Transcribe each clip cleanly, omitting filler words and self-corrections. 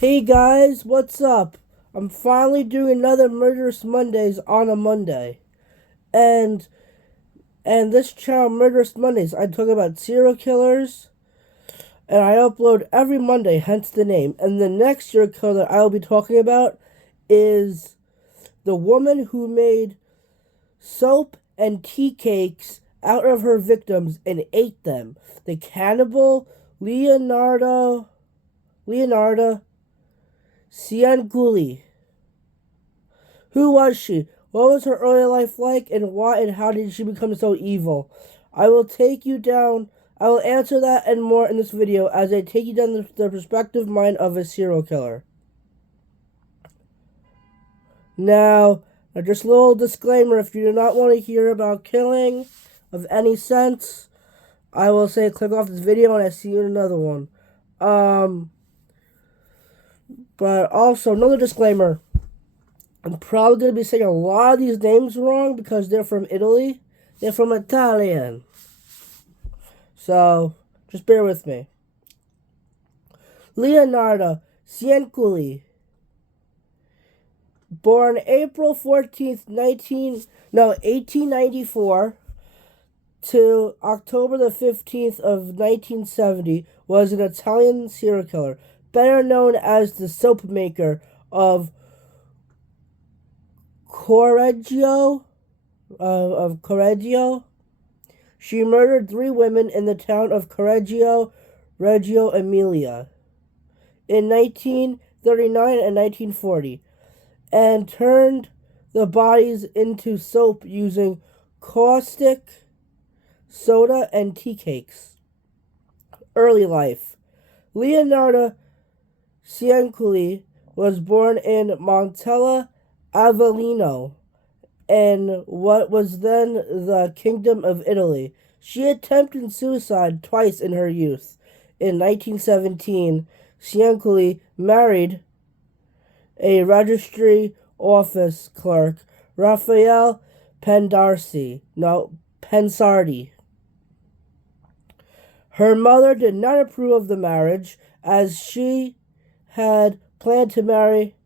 Hey guys, what's up? I'm finally doing another Murderous Mondays on a Monday. And this channel, Murderous Mondays, I talk about serial killers and I upload every Monday, hence the name. And the next serial killer that I will be talking about is the woman who made soap and tea cakes out of her victims and ate them. The cannibal Leonarda Cianciulli. Who was she? What was her early life like, and why and how did she become so evil? I will take you down. I will answer that and more in this video as I take you down the perspective mind of a serial killer. Now, just a little disclaimer: if you do not want to hear about killing of any sense, I will say click off this video and I see you in another one. But also, another disclaimer. I'm probably going to be saying a lot of these names wrong because they're from Italy. They're from Italian. So, just bear with me. Leonarda Cianciulli. Born April 14th, 1894 to October the 15th of 1970, was an Italian serial killer, better known as the soap maker of Correggio. She murdered 3 women in the town of Correggio, Reggio Emilia, in 1939 and 1940, and turned the bodies into soap using caustic soda and tea cakes. Early life. Leonarda Cianciulli was born in Montella, Avellino, in what was then the Kingdom of Italy. She attempted suicide twice in her youth. In 1917, Cianciulli married a registry office clerk, Raphael Pensardi. Her mother did not approve of the marriage, as she had planned to marry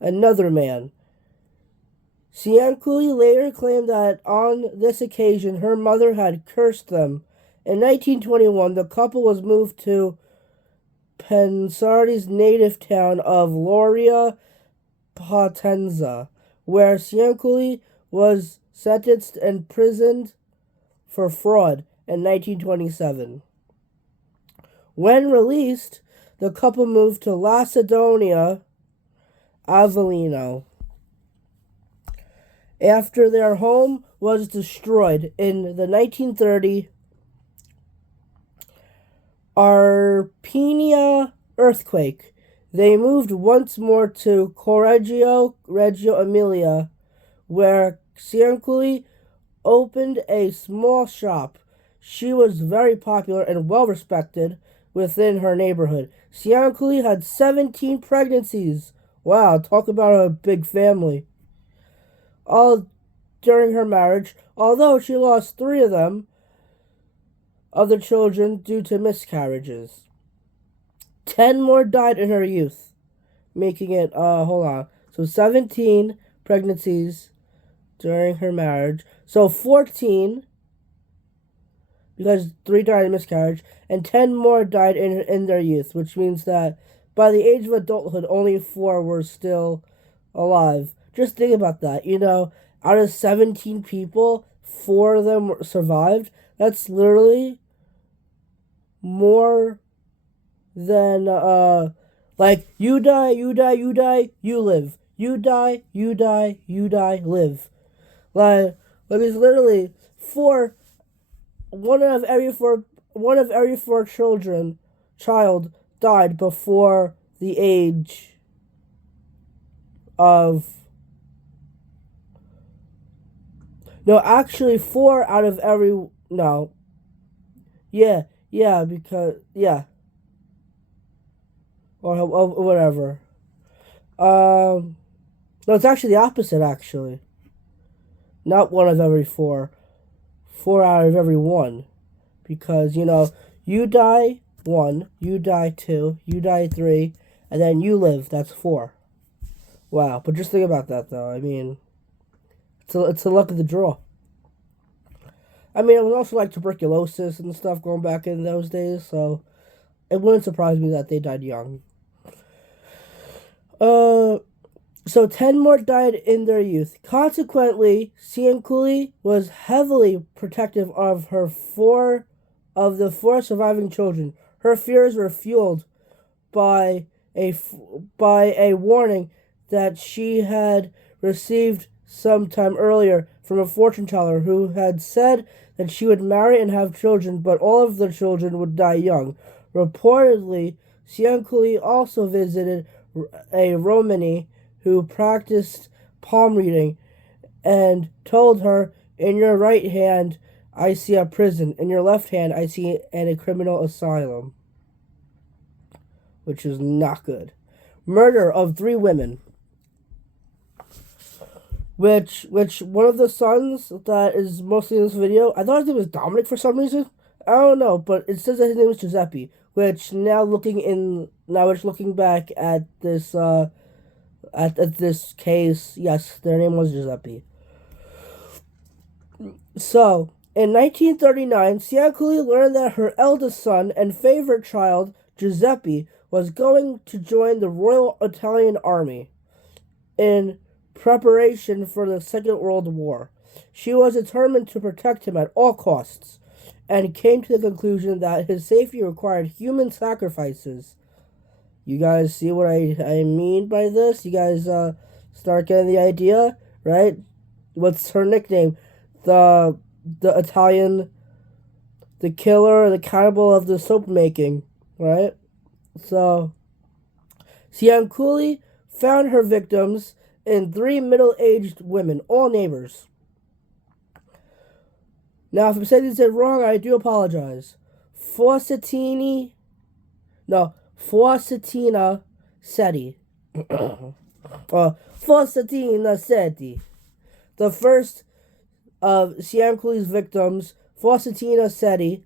another man. Cianciulli later claimed that on this occasion her mother had cursed them. In 1921, the couple was moved to Pensardi's native town of Lauria Potenza, where Cianciulli was sentenced and imprisoned for fraud in 1927. When released, the couple moved to Lacedonia, Avellino, after their home was destroyed in the 1930 Arpenia earthquake. They moved once more to Correggio, Reggio Emilia, where Cianciulli opened a small shop. She was very popular and well respected within her neighborhood. Cianciulli had 17 pregnancies. Wow, talk about a big family. All during her marriage, although she lost 3 of them, of the children, due to miscarriages. 10 more died in her youth, making it, so 17 pregnancies during her marriage. So 14, because 3 died in miscarriage, and 10 more died in their youth, which means that by the age of adulthood, only 4 were still alive. Just think about that. Out of 17 people, 4 of them survived. That's literally more than, you die, you live. You die, live. It's literally 4, one of every four child died before the age of, no, actually 4 out of every, no, because, or whatever. No, it's actually the opposite, actually. Not 1 of every 4. 4 out of every 1. Because, you die 1, you die 2, you die 3, And then you live, that's 4. Wow, but just think about that, though. I mean, it's a luck of the draw. I mean, it was also like tuberculosis and stuff going back in those days, so it wouldn't surprise me that they died young. So 10 more died in their youth. Consequently, Cianciulli was heavily protective of the 4 surviving children. Her fears were fueled by a warning that she had received some time earlier from a fortune teller who had said that she would marry and have children, but all of the children would die young. Reportedly, Cianciulli also visited a Romani who practiced palm reading and told her, "In your right hand, I see a prison. In your left hand, I see a criminal asylum." Which is not good. Murder of 3 women. Which one of the sons that is mostly in this video, I thought his name was Dominic for some reason. I don't know, but it says that his name is Giuseppe. Which now looking back at this at this case, yes, their name was Giuseppe. So, in 1939, Cianciulli learned that her eldest son and favorite child, Giuseppe, was going to join the Royal Italian Army in preparation for the Second World War. She was determined to protect him at all costs and came to the conclusion that his safety required human sacrifices. You guys see what I mean by this? You guys start getting the idea, right? What's her nickname? The Italian, the killer, the cannibal of the soap making, right? So, Cianciulli found her victims in 3 middle-aged women, all neighbors. Now, if I'm saying this wrong, I do apologize. Forsettina Seti. Forsettina Seti. The first of Cianciulli's victims, Forsettina Seti,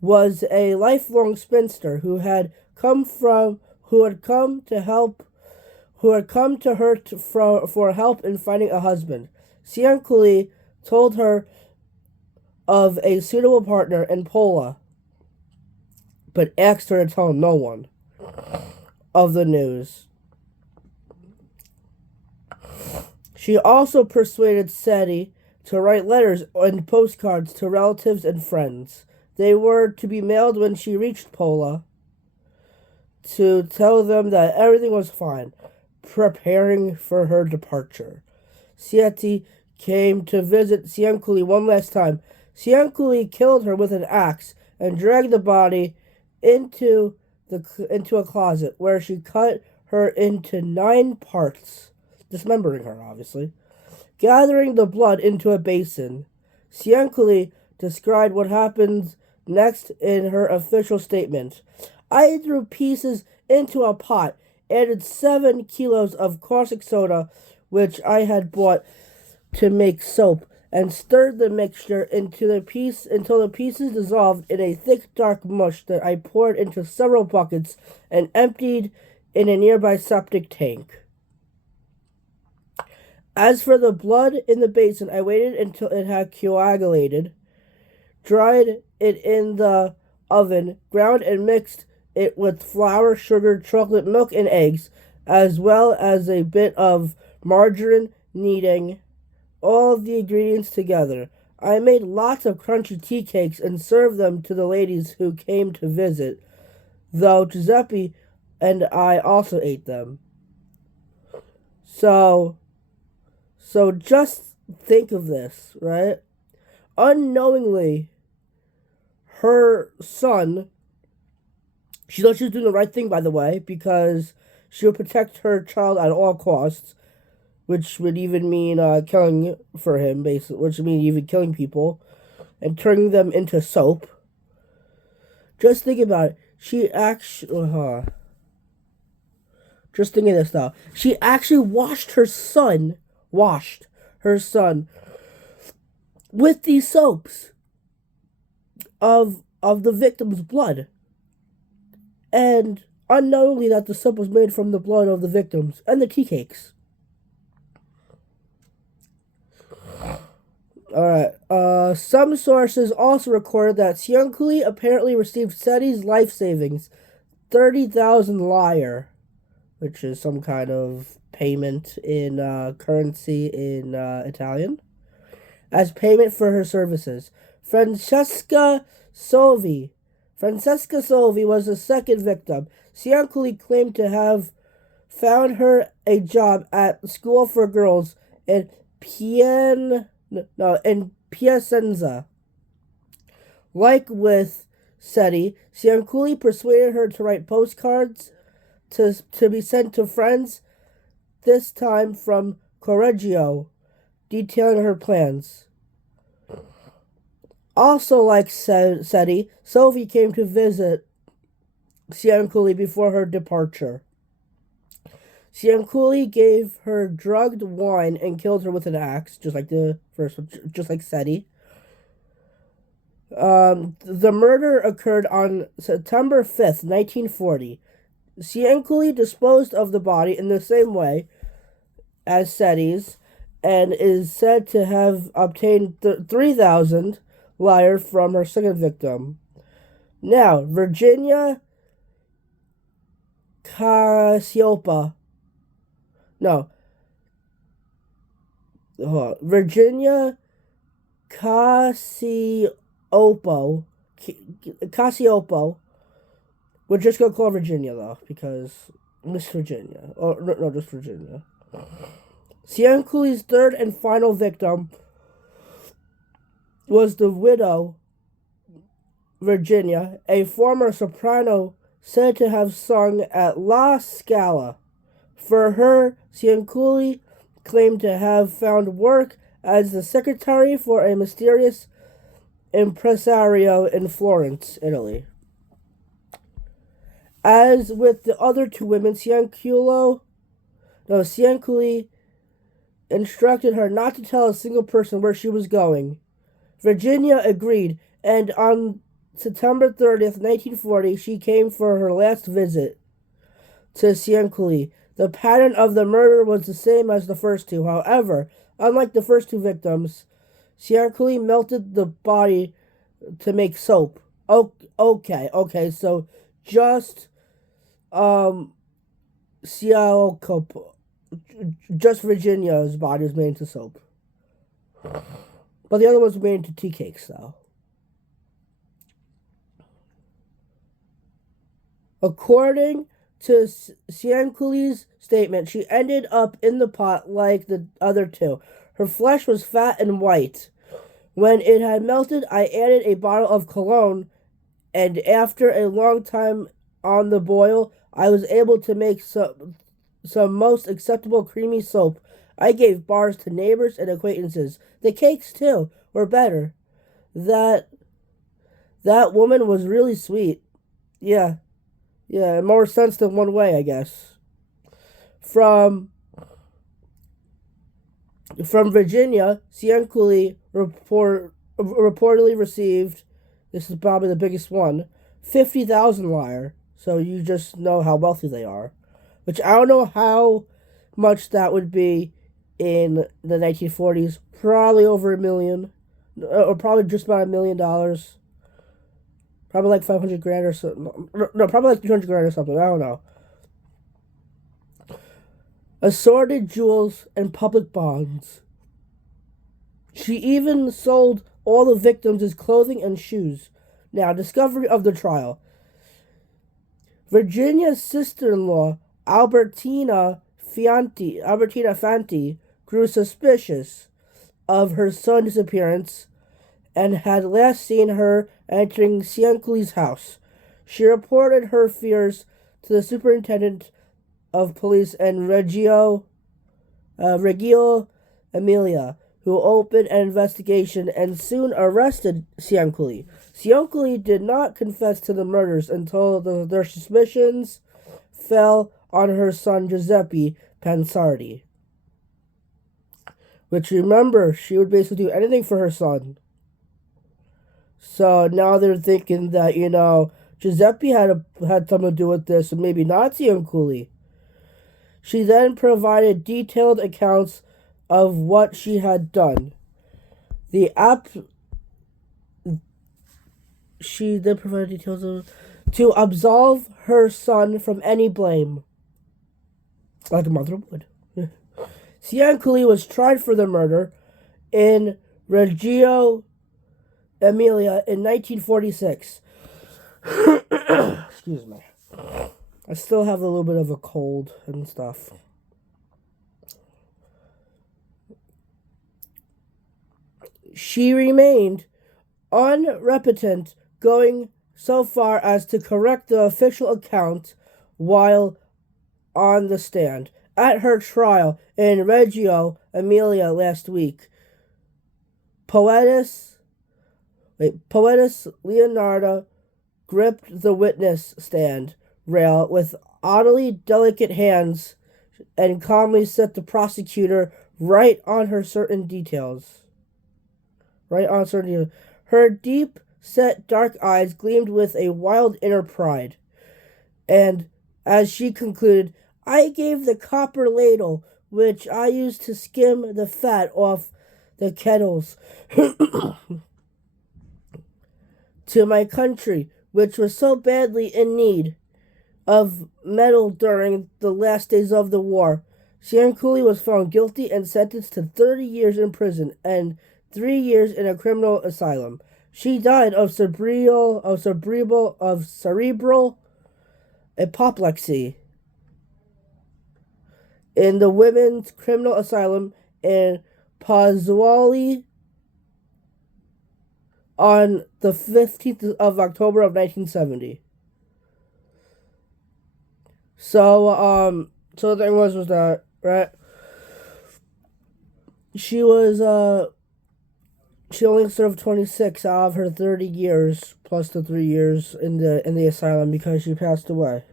was a lifelong spinster who had come to her for help in finding a husband. Cianciulli told her of a suitable partner in Pola, but asked her to tell no one of the news. She also persuaded Seti to write letters and postcards to relatives and friends. They were to be mailed when she reached Pola to tell them that everything was fine, preparing for her departure. Seti came to visit Cianciulli one last time. Cianciulli killed her with an axe and dragged the body into a closet where she cut her into 9 parts, dismembering her, obviously. Gathering the blood into a basin, Cianciulli described what happened next in her official statement. "I threw pieces into a pot, added 7 kilos of caustic soda, which I had bought to make soap, and stirred the mixture until the pieces dissolved in a thick dark mush that I poured into several buckets and emptied in a nearby septic tank. As for the blood in the basin, I waited until it had coagulated, dried it in the oven, ground and mixed it with flour, sugar, chocolate, milk, and eggs, as well as a bit of margarine, kneading all the ingredients together. I made lots of crunchy tea cakes and served them to the ladies who came to visit, though Giuseppe and I also ate them." So just think of this, right? Unknowingly, her son, she thought she was doing the right thing, by the way, because she would protect her child at all costs, which would even mean killing for him, basically, which would mean even killing people and turning them into soap. Just think about it. Just think of this now. She actually washed her son with these soaps of the victim's blood. And unknowingly that the soap was made from the blood of the victims and the tea cakes. Alright, some sources also recorded that Cianciulli apparently received Seti's life savings, 30,000 lyre, which is some kind of payment in currency in Italian, as payment for her services. Francesca Solvi was the second victim. Cianciulli claimed to have found her a job at school for girls in Piacenza. Like with Seti, Cianciulli persuaded her to write postcards to be sent to friends, this time from Correggio, detailing her plans. Also like Seti, Sophie came to visit Cianciulli before her departure. Cianciulli gave her drugged wine and killed her with an axe, just like the first one, just like Seti. The murder occurred on September 5th, 1940. Cianciulli disposed of the body in the same way as Seti's and is said to have obtained 3,000 lyre from her second victim. Now, Virginia Casiopa. No. Virginia Casiopo. We're just going to call her Virginia, though, because Miss Virginia. Oh, no, just Virginia. Cianciulli's third and final victim was the widow, Virginia, a former soprano said to have sung at La Scala. For her, Cianciulli claimed to have found work as the secretary for a mysterious impresario in Florence, Italy. As with the other two women, Cianciulli instructed her not to tell a single person where she was going. Virginia agreed, and on September 30th, 1940, she came for her last visit to Cianciulli. The pattern of the murder was the same as the first two. However, unlike the first two victims, Cianciulli melted the body to make soap. Okay, so just just Virginia's body was made into soap. But the other ones were made into tea cakes, though. According to Cianciulli's statement, she ended up in the pot like the other two. Her flesh was fat and white. When it had melted, I added a bottle of cologne, and after a long time on the boil, I was able to make some most acceptable creamy soap. I gave bars to neighbors and acquaintances. The cakes, too, were better. That woman was really sweet. Yeah, in more sense than one way, I guess. From Virginia, Cianciulli reportedly received, this is probably the biggest one, 50,000 lyre. So you just know how wealthy they are. Which I don't know how much that would be in the 1940s. Probably over $1 million. Or probably just about $1 million. Probably like 500 grand or something. No, probably like 200 grand or something. I don't know. Assorted jewels and public bonds. She even sold all the victims' clothing and shoes. Now, discovery of the trial. Virginia's sister-in-law, Albertina Fanti, grew suspicious of her son's disappearance and had last seen her entering Cianciulli's house. She reported her fears to the superintendent of police and Reggio Emilia, who opened an investigation and soon arrested Cianciulli. Cianciulli did not confess to the murders until their suspicions fell on her son Giuseppe Pansardi. Which, remember, she would basically do anything for her son. So now they're thinking that, Giuseppe had something to do with this, and maybe not Cianciulli. She then provided detailed accounts of what she had done. She then provided details to absolve her son from any blame, like a mother would. Cianciulli was tried for the murder in Reggio Emilia in 1946. Excuse me. I still have a little bit of a cold and stuff. She remained unrepentant, going so far as to correct the official account while on the stand. At her trial in Reggio Emilia last week, Poetess Leonarda gripped the witness stand rail with oddly delicate hands and calmly set the prosecutor right on certain details. Her deep-set dark eyes gleamed with a wild inner pride. And as she concluded, "I gave the copper ladle, which I used to skim the fat off the kettles, to my country, which was so badly in need of metal during the last days of the war." Cianciulli was found guilty and sentenced to 30 years in prison and 3 years in a criminal asylum. She died of cerebral apoplexy in the women's criminal asylum in Pozzuoli on the 15th of October of 1970. So the thing was that, right? She only served 26 out of her 30 years, plus the 3 years in the asylum because she passed away.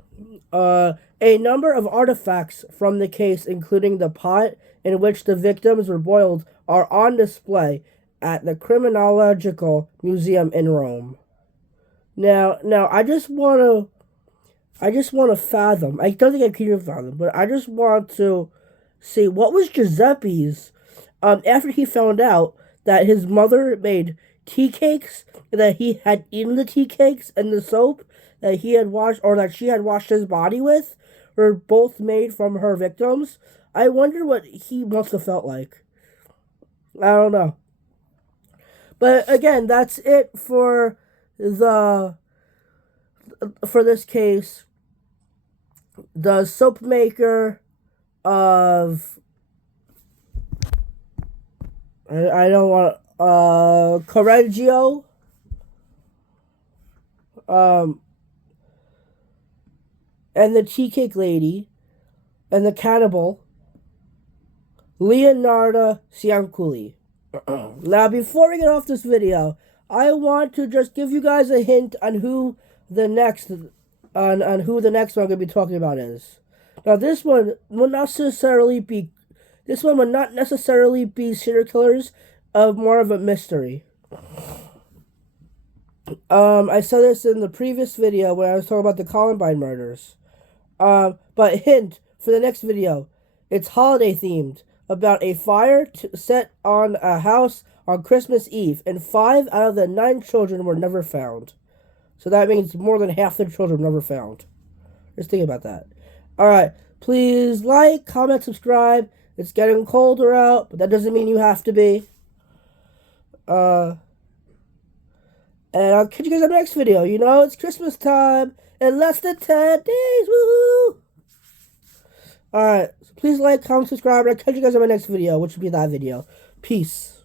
A number of artifacts from the case, including the pot in which the victims were boiled, are on display at the Criminological Museum in Rome. Now, I just want to fathom. I don't think I can even fathom, but I just want to see what was Giuseppe's after he found out that his mother made tea cakes, and that he had eaten the tea cakes and the soap that he had washed, or that she had washed his body with, were both made from her victims. I wonder what he must have felt like. I don't know. But again, that's it for this case. The soap maker of I don't want Correggio and the tea cake lady and the cannibal Leonarda Cianciulli. Now, before we get off this video, I want to just give you guys a hint on who the next one I'm going to be talking about is. Now, this one would not necessarily be serial killers, of more of a mystery. I said this in the previous video when I was talking about the Columbine murders. But hint for the next video, it's holiday themed, about a fire set on a house on Christmas Eve, and 5 out of the 9 children were never found. So that means more than half the children were never found. Just think about that. Alright, please like, comment, subscribe. It's getting colder out, but that doesn't mean you have to be. And I'll catch you guys in the next video. You know, it's Christmas time in less than 10 days. Woohoo! Alright, so please like, comment, subscribe, and I'll catch you guys in my next video, which will be that video. Peace.